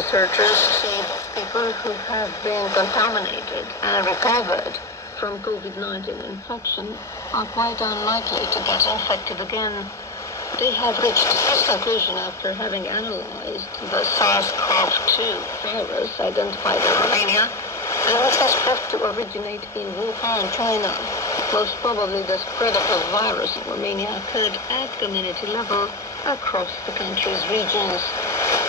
researchers say that people who have been contaminated and recovered from COVID-19 infection are quite unlikely to get infected again. They have reached this conclusion after having analyzed the SARS-CoV-2 virus identified in Romania, and which has proved to originate in Wuhan, China. Most probably the spread of the virus in Romania occurred at community level across the country's regions.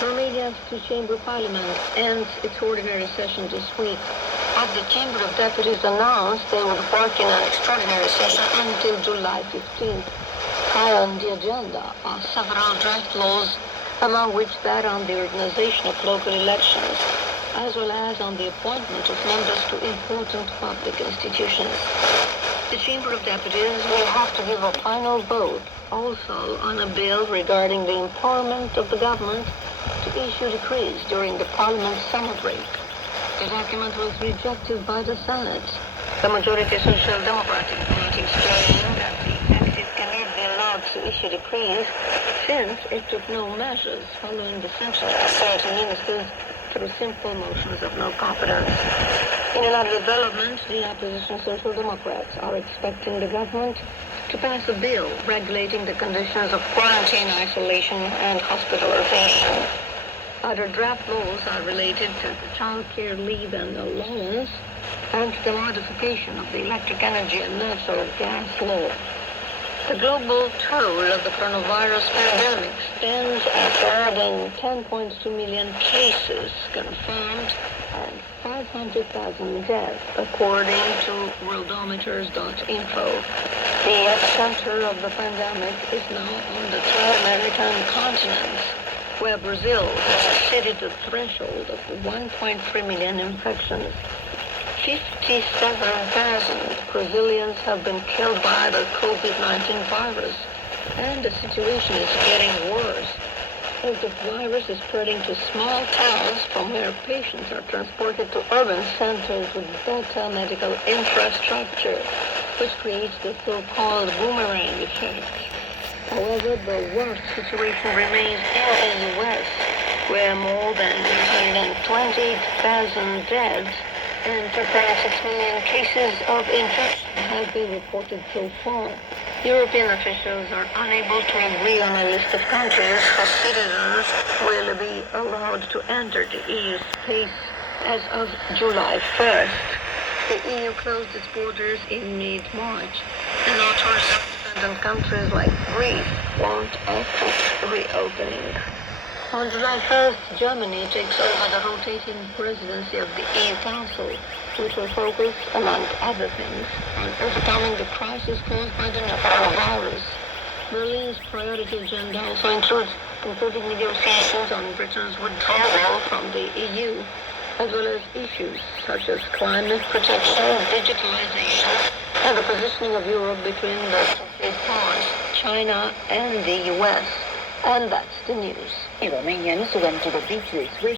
Romania's two-chamber parliament ends its ordinary session this week, but the Chamber of Deputies announced they would work in an extraordinary session until July 15th. High on the agenda are several draft laws, among which that on the organization of local elections, as well as on the appointment of members to important public institutions. The Chamber of Deputies will have to give a final vote also on a bill regarding the empowerment of the government to issue decrees during the Parliament's summer break. The document was rejected by the Senate. The majority Social Democratic Party saying that the executive cannot be allowed to issue decrees since it took no measures following the sanctions of certain ministers through simple motions of no confidence. In another development, the opposition Social Democrats are expecting the government to pass a bill regulating the conditions of quarantine, isolation, and hospitalization. Other draft laws are related to the child care leave and allowance and to the modification of the electric energy and natural gas law. The global toll of the coronavirus pandemic stands at more than 10.2 million cases confirmed and 500,000 deaths, according to worldometers.info. The epicenter of the pandemic is now on the two American continents, where Brazil has exceeded the threshold of 1.3 million infections. 57,000 Brazilians have been killed by the COVID-19 virus, and the situation is getting worse as the virus is spreading to small towns from where patients are transported to urban centers with better medical infrastructure, which creates the so-called boomerang effect. However, the worst situation remains in the U.S., where more than 120,000 deaths and 2.6 million cases of infection have been reported so far. European officials are unable to agree on a list of countries whose citizens will be allowed to enter the EU space as of July 1st. The EU closed its borders in mid-March, and all tourist-dependent countries like Greece won't offer reopening. On July 1st, Germany takes over the rotating presidency of the EU Council, which will focus, among other things, on overcoming the crisis caused by the coronavirus. Berlin's priority agenda also including negotiations on Britain's withdrawal from the EU, as well as issues such as climate protection, digitalization, and the positioning of Europe between the two powers, China and the US. And that's the news. Romanians went to the beach this week.